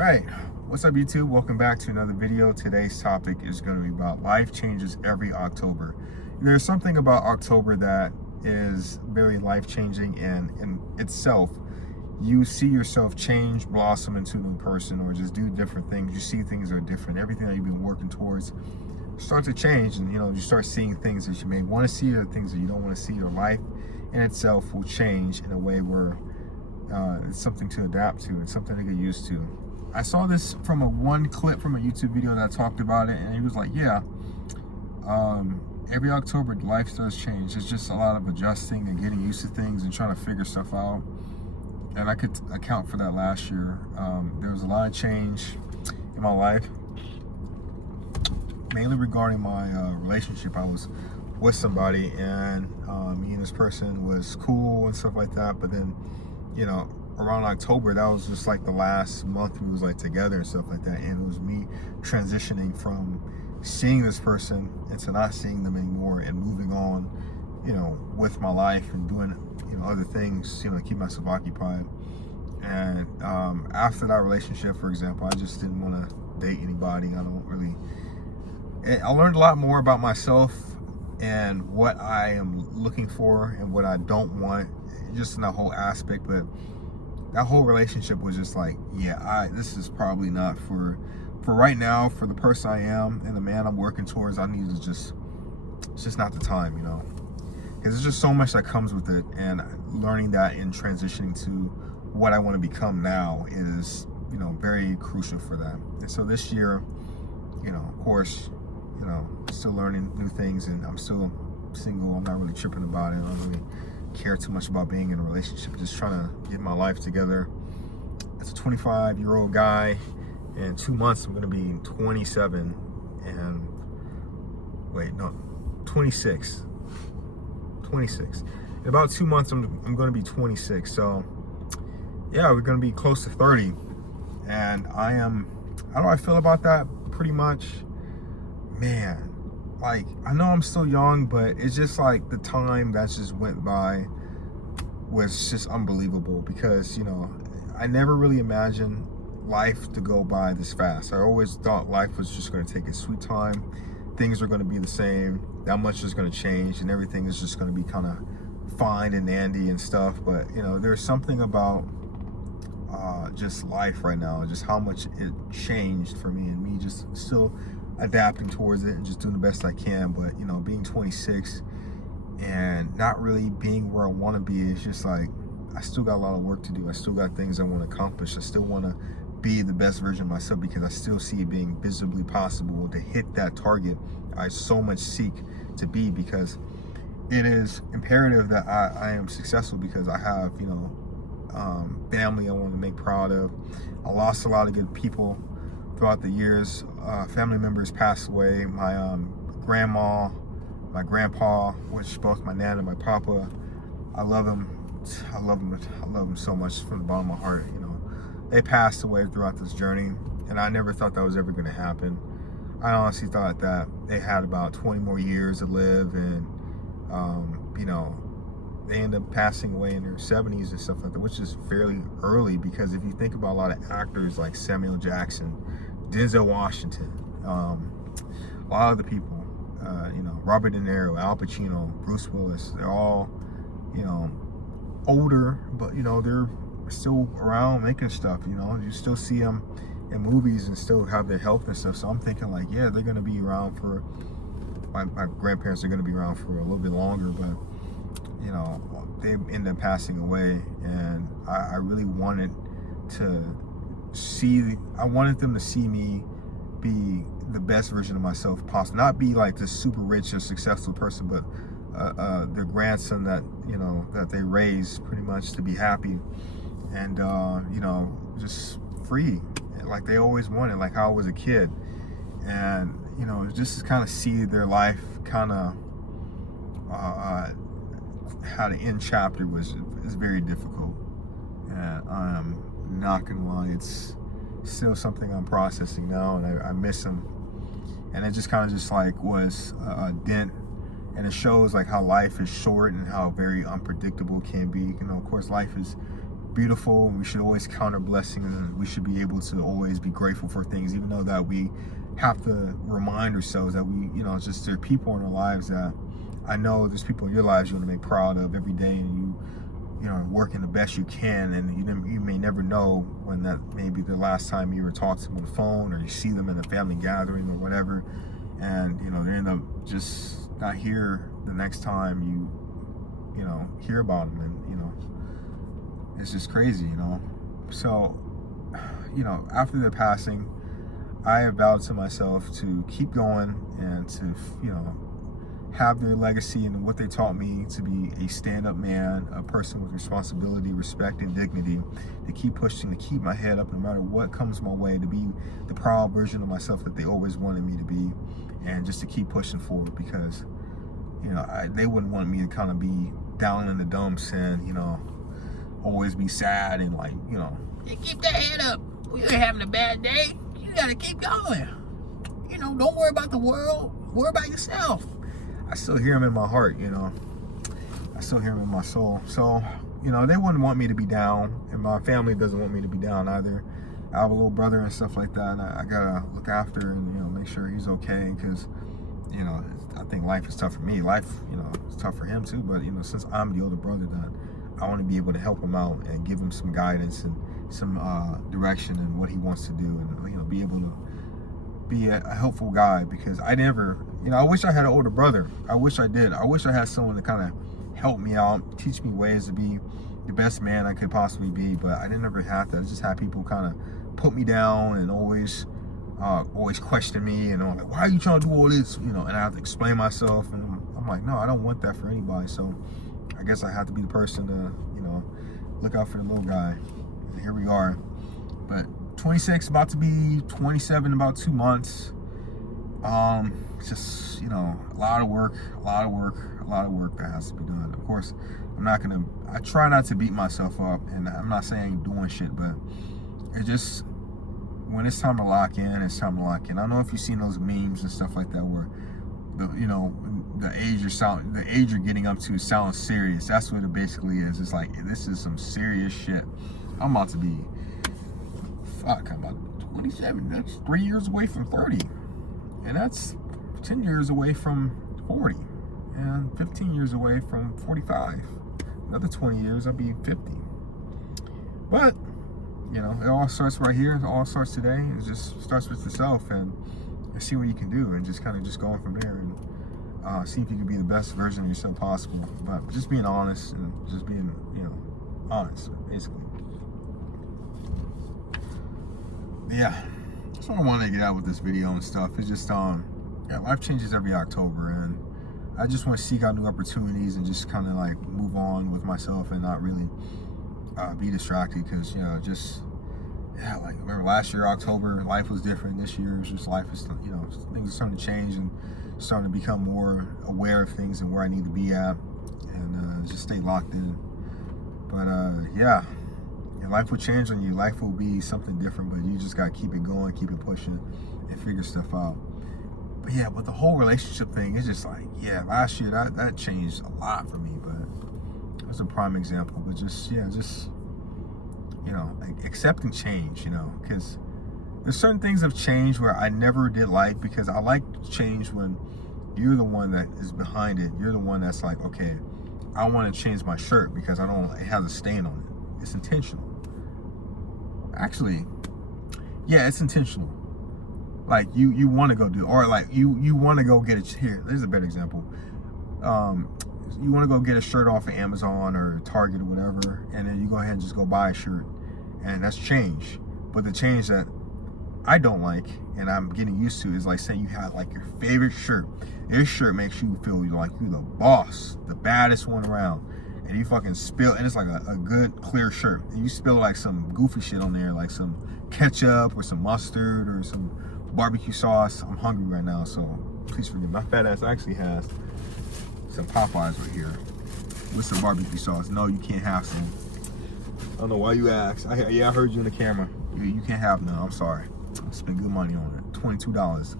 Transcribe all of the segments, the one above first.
right, what's up YouTube? Welcome back to another video. Today's topic is going to be about life changes every October. There's something about October that is very life-changing, and in itself you see yourself change, blossom into a new person, or just do different things. You see things are different. Everything that you've been working towards starts to change, and you start seeing things that you may want to see or things that you don't want to see. Your life in itself will change in a way where it's something to adapt to. It's something to get used to. I saw this from one clip from a YouTube video that talked about it, and he was like, yeah, every October life does change. It's just a lot of adjusting and getting used to things and trying to figure stuff out. And I could account for that last year. There was a lot of change in my life, mainly regarding my relationship. I was with somebody, and me and this person was cool and stuff like that, but then around October, that was just like the last month we was like together and stuff like that, and it was me transitioning from seeing this person into not seeing them anymore and moving on with my life and doing other things to keep myself occupied. And after that relationship, for example, I just didn't want to date anybody. I learned a lot more about myself and what I am looking for and what I don't want, just in that whole aspect. But that whole relationship was just like, yeah, this is probably not for right now, for the person I am and the man I'm working towards. It's just not the time, because there's just so much that comes with it, and learning that and transitioning to what I want to become now is very crucial for that. And so this year, of course, still learning new things, and I'm still single. I'm not really tripping about it. I don't really care too much about being in a relationship. Just trying to get my life together. As a 25-year-old guy, in 2 months I'm going to be 27, and 26. In about 2 months I'm going to be 26. So yeah, we're going to be close to 30, and how do I feel about that? Pretty much, man, like, I know I'm still young, but it's just like the time that just went by was just unbelievable, because I never really imagined life to go by this fast. I always thought life was just going to take its sweet time. Things are going to be the same. That much is going to change, and everything is just going to be kind of fine and dandy and stuff. But there's something about just life right now, just how much it changed for me, and me just still adapting towards it and just doing the best I can. But being 26 and not really being where I want to be, it's just like I still got a lot of work to do. I still got things I want to accomplish. I still want to be the best version of myself, because I still see it being visibly possible to hit that target I so much seek to be, because it is imperative that I am successful, because I have family I want to make proud of. I lost a lot of good people throughout the years. Family members passed away. My grandma, my grandpa, which both my nan and my papa, I love them so much from the bottom of my heart. They passed away throughout this journey, and I never thought that was ever going to happen. I honestly thought that they had about 20 more years to live, and they ended up passing away in their 70s and stuff like that, which is fairly early, because if you think about a lot of actors like Samuel Jackson, Denzel Washington, a lot of the people, Robert De Niro, Al Pacino, Bruce Willis, they're all, older, but they're still around making stuff. You still see them in movies and still have their health and stuff. So I'm thinking like, yeah, they're gonna be around for, my grandparents are gonna be around for a little bit longer, but they end up passing away, and I really wanted I wanted them to see me be the best version of myself possible, not be like this super rich or successful person, but their grandson that that they raised pretty much to be happy, and just free, like they always wanted, like how I was a kid. And just to kind of see their life kind of how to end chapter is very difficult, and I'm not gonna lie, it's still something I'm processing now, and I miss them. And it just kind of just like was a dent, and it shows like how life is short and how very unpredictable it can be. Of course, life is beautiful. We should always count our blessings, and we should be able to always be grateful for things, even though that we have to remind ourselves that we, you know, just there are people in our lives that I know there's people in your lives you want to make proud of every day, and you know, working the best you can, and you may never know when that may be the last time you ever talk to them on the phone, or you see them in a family gathering or whatever, and you know, they end up just not here the next time you know, hear about them, and you know, it's just crazy, you know. So, you know, after their passing, I have vowed to myself to keep going and to, you know, have their legacy and what they taught me to be a stand-up man, a person with responsibility, respect, and dignity, to keep pushing, to keep my head up no matter what comes my way, to be the proud version of myself that they always wanted me to be, and just to keep pushing forward, because, you know, they wouldn't want me to kind of be down in the dumps and, you know, always be sad and like, you know. You keep that head up. When you're having a bad day, you gotta keep going. You know, don't worry about the world, worry about yourself. I still hear him in my heart, you know. I still hear him in my soul. So, you know, they wouldn't want me to be down, and my family doesn't want me to be down either. I have a little brother and stuff like that, and I gotta look after and, you know, make sure he's okay, because, you know, I think life is tough for me. Life, you know, is tough for him too, but, you know, since I'm the older brother, that I want to be able to help him out and give him some guidance and some direction in what he wants to do, and, you know, be able to be a helpful guy, because I never, you know, I wish I had an older brother. I wish I did. I wish I had someone to kind of help me out, teach me ways to be the best man I could possibly be, but I didn't ever have that. I just had people kind of put me down and always question me, and I'm like, why are you trying to do all this, you know, and I have to explain myself, and I'm like, no, I don't want that for anybody. So I guess I have to be the person to, you know, look out for the little guy. And here we are. But 26, about to be 27 in about 2 months. Just, you know, a lot of work that has to be done. Of course, I try not to beat myself up, and I'm not saying doing shit, but it just, when it's time to lock in, it's time to lock in. I don't know if you've seen those memes and stuff like that where, you know, the age you're getting up to sounds serious. That's what it basically is. It's like, this is some serious shit. I'm about to be, I'm about 27. That's 3 years away from 30. And that's 10 years away from 40. And 15 years away from 45. Another 20 years, I'll be 50. But, you know, it all starts right here. It all starts today. It just starts with yourself, and see what you can do, and just kind of just going from there, and see if you can be the best version of yourself possible. But just being honest, and just being, you know, honest, basically. Yeah, that's what I wanted to get out with this video and stuff. It's just, yeah, life changes every October, and I just want to seek out new opportunities and just kind of like move on with myself and not really be distracted, because, you know, just, yeah, like, remember last year, October, life was different. This year, it's just life is, you know, things are starting to change, and starting to become more aware of things and where I need to be at, and just stay locked in. But yeah, life will change on you. Life will be something different, but you just gotta keep it going, keep it pushing, and figure stuff out. But yeah, but the whole relationship thing is just like, yeah, last year that changed a lot for me, but that's a prime example. But just, yeah, just, you know, like accepting change, you know, because there's certain things have changed where I never did like, because I like change when you're the one that is behind it. You're the one that's like, okay, I want to change my shirt because it has a stain on it. It's intentional. Actually, yeah, it's intentional. Like you want to go do, or like you want to go get it. Here, there's a better example. You want to go get a shirt off of Amazon or Target or whatever, and then you go ahead and just go buy a shirt, and that's change. But the change that I don't like, and I'm getting used to, is like, say you have like your favorite shirt. This shirt makes you feel like you're the boss, the baddest one around, and you fucking spill, and it's like a good clear shirt, and you spill like some goofy shit on there, like some ketchup or some mustard or some barbecue sauce. I'm hungry right now, so please forgive me. My fat ass actually has some Popeyes right here with some barbecue sauce. No, you can't have some. I don't know why you asked. Yeah, I heard you on the camera. You can't have none. I'm sorry. I spent good money on it. $22.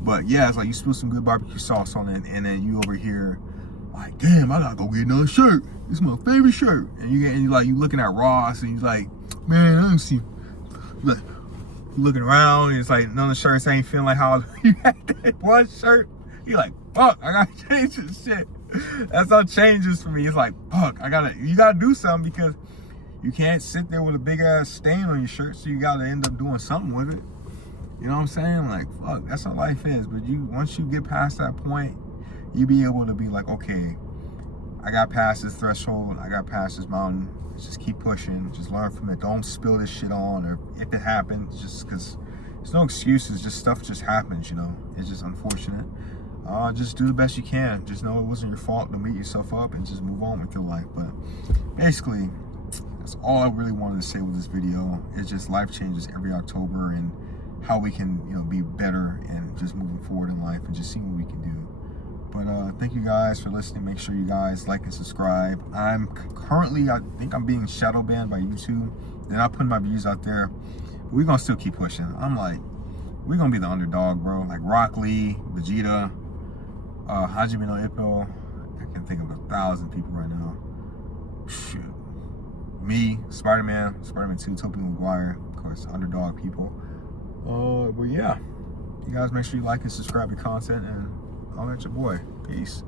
But yeah, it's like you spill some good barbecue sauce on it, and then you over here like, damn, I gotta go get another shirt. This is my favorite shirt. And you looking at Ross, and he's like, man, I don't see. Like, looking around, and it's like none of the shirts ain't feeling like how you had that one shirt. You're like, fuck, I gotta change this shit. That's how changes for me. It's like, fuck, you gotta do something, because you can't sit there with a big ass stain on your shirt, so you gotta end up doing something with it. You know what I'm saying? Like, fuck, that's how life is. But once you get past that point, you be able to be like, okay, I got past this threshold, I got past this mountain. Just keep pushing, just learn from it. Don't spill this shit on, or if it happens, just because there's no excuses, just stuff just happens, you know. It's just unfortunate. Just do the best you can. Just know it wasn't your fault. Don't beat yourself up, and just move on with your life. But basically, that's all I really wanted to say with this video. It's just life changes every October, and how we can, you know, be better and just moving forward in life and just seeing what we can do. But thank you guys for listening. Make sure you guys like and subscribe. I'm currently, I think I'm being shadow banned by YouTube. They're not putting my views out there. But we're gonna still keep pushing. I'm like, we're gonna be the underdog, bro. Like Rock Lee, Vegeta, Hajime no Ippo. I can think of 1,000 people right now. Shoot. Me, Spider-Man 2, Tobey Maguire, of course, underdog people. But yeah, you guys make sure you like and subscribe to content, and I'll let your boy. Peace.